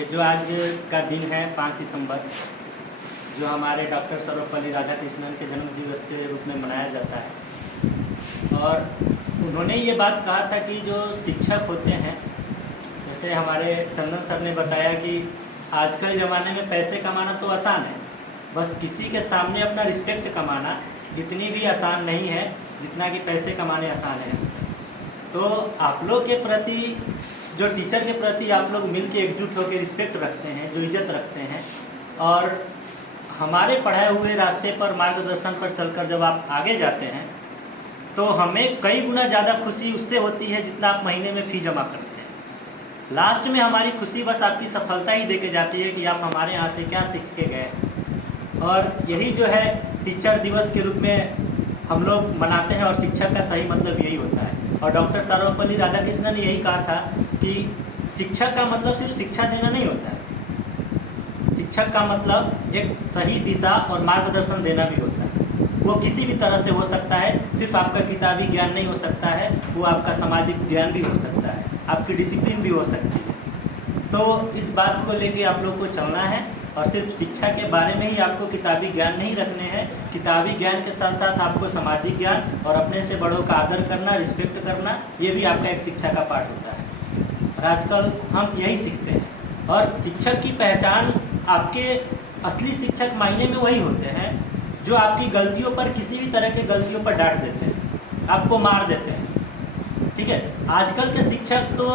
ये जो आज का दिन है 5 सितंबर, जो हमारे डॉक्टर सर्वपल्ली राधाकृष्णन के जन्म दिवस के रूप में मनाया जाता है। और उन्होंने ये बात कहा था कि जो शिक्षक होते हैं, जैसे हमारे चंदन सर ने बताया कि आजकल ज़माने में पैसे कमाना तो आसान है, बस किसी के सामने अपना रिस्पेक्ट कमाना इतनी भी आसान नहीं है जितना कि पैसे कमाने आसान है। तो आप लोग के प्रति, जो टीचर के प्रति आप लोग मिल के एकजुट होकर रिस्पेक्ट रखते हैं, जो इज्जत रखते हैं, और हमारे पढ़ाए हुए रास्ते पर मार्गदर्शन पर चलकर जब आप आगे जाते हैं तो हमें कई गुना ज़्यादा खुशी उससे होती है जितना आप महीने में फ़ी जमा करते हैं। लास्ट में हमारी खुशी बस आपकी सफलता ही देके जाती है कि आप हमारे यहाँ से क्या सीख के गए। और यही जो है टीचर दिवस के रूप में हम लोग मनाते हैं, और शिक्षक का सही मतलब यही होता है। और डॉक्टर सर्वपल्ली राधाकृष्णन ने यही कहा था कि शिक्षक का मतलब सिर्फ शिक्षा देना नहीं होता है, शिक्षक का मतलब एक सही दिशा और मार्गदर्शन देना भी होता है। वो किसी भी तरह से हो सकता है, सिर्फ आपका किताबी ज्ञान नहीं हो सकता है, वो आपका सामाजिक ज्ञान भी हो सकता है, आपकी डिसिप्लिन भी हो सकती है। तो इस बात को लेके आप लोग को चलना है, और सिर्फ शिक्षा के बारे में ही आपको किताबी ज्ञान नहीं रखने हैं, किताबी ज्ञान के साथ साथ आपको सामाजिक ज्ञान और अपने से बड़ों का आदर करना, रिस्पेक्ट करना, ये भी आपका एक शिक्षा का पार्ट होता है। और आजकल हम यही सीखते हैं। और शिक्षक की पहचान, आपके असली शिक्षक मायने में वही होते हैं जो आपकी गलतियों पर, किसी भी तरह के गलतियों पर डांट देते हैं, आपको मार देते हैं। ठीक है, आजकल के शिक्षक तो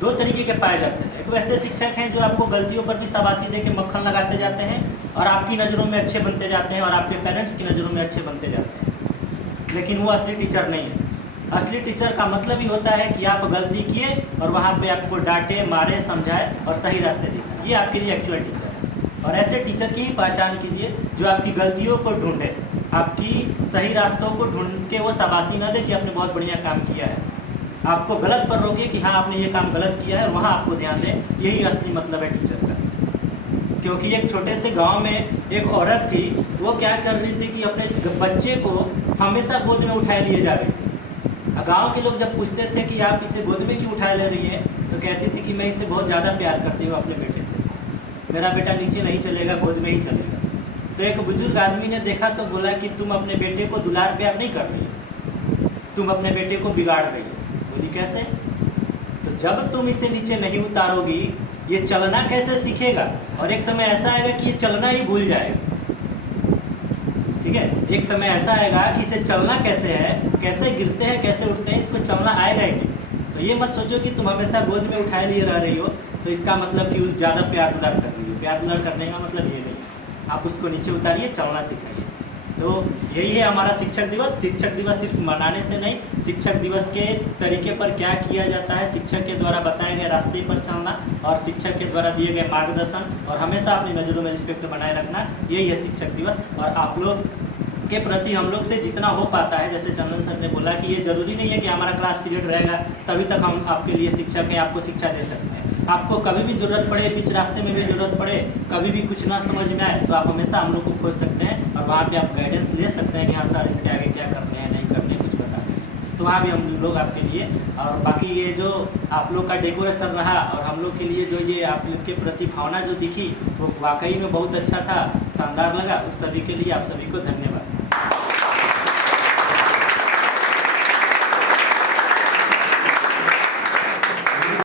दो तरीके के पाए जाते हैं। एक वैसे शिक्षक हैं जो आपको गलतियों पर भी शाबाशी दे के मक्खन लगाते जाते हैं और आपकी नज़रों में अच्छे बनते जाते हैं और आपके पेरेंट्स की नज़रों में अच्छे बनते जाते हैं, लेकिन वो असली टीचर नहीं है। असली टीचर का मतलब ही होता है कि आप गलती किए और वहाँ पे आपको डांटे, मारे, समझाए और सही रास्ते दिखाए। ये आपके लिए एक्चुअल टीचर है। और ऐसे टीचर की ही पहचान कीजिए जो आपकी गलतियों को ढूंढे, आपकी सही रास्तों को ढूंढ के वो शाबाशी ना दे कि आपने बहुत बढ़िया काम किया है, आपको गलत पर रोके कि हाँ आपने ये काम गलत किया है, और वहाँ आपको ध्यान दें। यही असली मतलब है टीचर का। क्योंकि एक छोटे से गांव में एक औरत थी, वो क्या कर रही थी कि अपने बच्चे को हमेशा गोद में उठाए लिए जा रही थी। गांव के लोग जब पूछते थे कि आप इसे गोद में क्यों उठाए ले रही हैं, तो कहती थी कि मैं इसे बहुत ज़्यादा प्यार करती हूँ अपने बेटे से, मेरा बेटा नीचे नहीं चलेगा, गोद में ही चलेगा। तो एक बुजुर्ग आदमी ने देखा तो बोला कि तुम अपने बेटे को दुलार प्यार नहीं कर रही हो, तुम अपने बेटे को बिगाड़ रही हो। बोली कैसे? तो जब तुम इसे नीचे नहीं उतारोगी ये चलना कैसे सीखेगा, और एक समय ऐसा आएगा कि ये चलना ही भूल जाएगा। ठीक है, एक समय ऐसा आएगा कि इसे चलना कैसे है, कैसे गिरते हैं, कैसे उठते हैं, इसको चलना आएगा ही नहीं। तो ये मत सोचो कि तुम हमेशा गोद में उठाए लिए रह रही हो तो इसका मतलब कि ज़्यादा प्यार दुलार कर रही हो। प्यार दुलार करने का मतलब ये नहीं, आप उसको नीचे उतारिए, चलना सिखाइए। तो यही है हमारा शिक्षक दिवस। शिक्षक दिवस सिर्फ मनाने से नहीं, शिक्षक दिवस के तरीके पर क्या किया जाता है, शिक्षक के द्वारा बताए गए रास्ते पर चलना और शिक्षक के द्वारा दिए गए मार्गदर्शन और हमेशा अपनी नज़रों में रिस्पेक्ट बनाए रखना, यही है शिक्षक दिवस। और आप लोग के प्रति हम लोग से जितना हो पाता है, जैसे चंदन सर ने बोला कि ये ज़रूरी नहीं है कि हमारा क्लास पीरियड रहेगा तभी तक हम आपके लिए शिक्षक हैं, आपको शिक्षा दे सकते हैं। आपको कभी भी ज़रूरत पड़े, बीच रास्ते में भी ज़रूरत पड़े, कभी भी कुछ ना समझ में आए, तो आप हमेशा हम लोग को खोज सकते हैं और वहाँ पे आप गाइडेंस ले सकते हैं कि हाँ सर इसके आगे क्या करने हैं, नहीं करने, कुछ बता दें। तो वहाँ भी हम लोग आपके लिए, और बाकी ये जो आप लोग का डेकोरेशन रहा और हम लोग के लिए जो ये आप लोग के प्रति भावना जो दिखी वो वाकई में बहुत अच्छा था, शानदार लगा। उस सभी के लिए आप सभी को धन्यवाद।